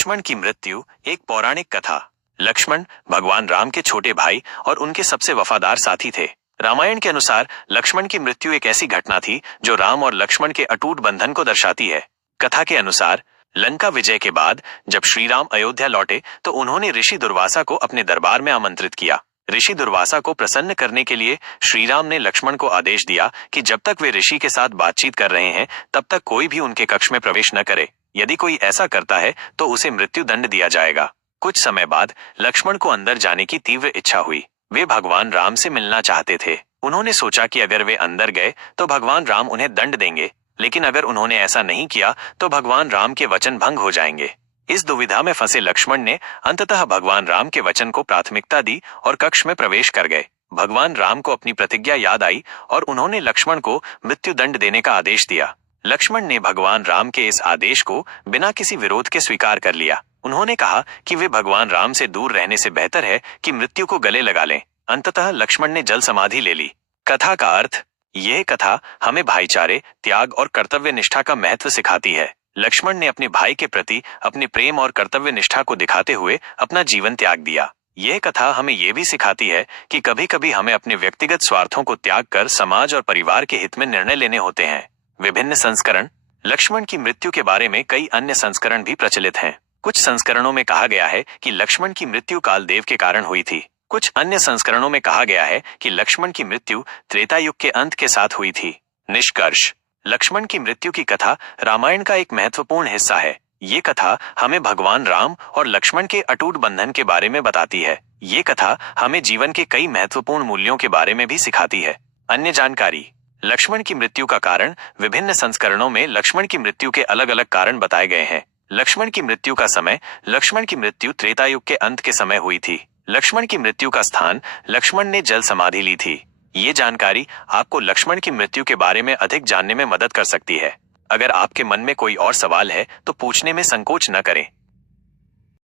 लक्ष्मण की मृत्यु। एक पौराणिक कथा। लक्ष्मण भगवान राम के छोटे भाई और उनके सबसे वफादार साथी थे। रामायण के अनुसार लक्ष्मण की मृत्यु एक ऐसी घटना थी जो राम और लक्ष्मण के अटूट बंधन को दर्शाती है। कथा के अनुसार लंका विजय के बाद जब श्री राम अयोध्या लौटे तो उन्होंने ऋषि दुर्वासा को अपने दरबार में आमंत्रित किया। ऋषि दुर्वासा को प्रसन्न करने के लिए श्री राम ने लक्ष्मण को आदेश दिया कि जब तक वे ऋषि के साथ बातचीत कर रहे हैं तब तक कोई भी उनके कक्ष में प्रवेश न करे। यदि कोई ऐसा करता है तो उसे मृत्यु दंड दिया जाएगा। कुछ समय बाद लक्ष्मण को अंदर जाने की तीव्र इच्छा हुई। वे भगवान राम से मिलना चाहते थे। उन्होंने सोचा कि अगर वे अंदर गए तो भगवान राम उन्हें दंड देंगे, लेकिन अगर उन्होंने ऐसा नहीं किया तो भगवान राम के वचन भंग हो जाएंगे। इस दुविधा में फंसे लक्ष्मण ने अंततः भगवान राम के वचन को प्राथमिकता दी और कक्ष में प्रवेश कर गए। भगवान राम को अपनी प्रतिज्ञा याद आई और उन्होंने लक्ष्मण को मृत्यु दंड देने का आदेश दिया। लक्ष्मण ने भगवान राम के इस आदेश को बिना किसी विरोध के स्वीकार कर लिया। उन्होंने कहा कि वे भगवान राम से दूर रहने से बेहतर है कि मृत्यु को गले लगा लें। अंततः लक्ष्मण ने जल समाधि ले ली। कथा का अर्थ। यह कथा हमें भाईचारे, त्याग और कर्तव्य निष्ठा का महत्व सिखाती है। लक्ष्मण ने अपने भाई के प्रति अपने प्रेम और कर्तव्य निष्ठा को दिखाते हुए अपना जीवन त्याग दिया। यह कथा हमें यह भी सिखाती है कि कभी कभी हमें अपने व्यक्तिगत स्वार्थों को त्याग कर समाज और परिवार के हित में निर्णय लेने होते हैं। विभिन्न संस्करण। लक्ष्मण की मृत्यु के बारे में कई अन्य संस्करण भी प्रचलित हैं। कुछ संस्करणों में कहा गया है कि लक्ष्मण की मृत्यु कालदेव के कारण हुई थी। कुछ अन्य संस्करणों में कहा गया है कि लक्ष्मण की मृत्यु त्रेता युग के अंत के साथ हुई थी। निष्कर्ष। लक्ष्मण की मृत्यु की कथा रामायण का एक महत्वपूर्ण हिस्सा है। ये कथा हमें भगवान राम और लक्ष्मण के अटूट बंधन के बारे में बताती है। ये कथा हमें जीवन के कई महत्वपूर्ण मूल्यों के बारे में भी सिखाती है। अन्य जानकारी। लक्ष्मण की मृत्यु का कारण। विभिन्न संस्करणों में लक्ष्मण की मृत्यु के अलग अलग कारण बताए गए हैं। लक्ष्मण की मृत्यु का समय। लक्ष्मण की मृत्यु त्रेता युग के अंत के समय हुई थी। लक्ष्मण की मृत्यु का स्थान। लक्ष्मण ने जल समाधि ली थी। ये जानकारी आपको लक्ष्मण की मृत्यु के बारे में अधिक जानने में मदद कर सकती है। अगर आपके मन में कोई और सवाल है तो पूछने में संकोच न करें।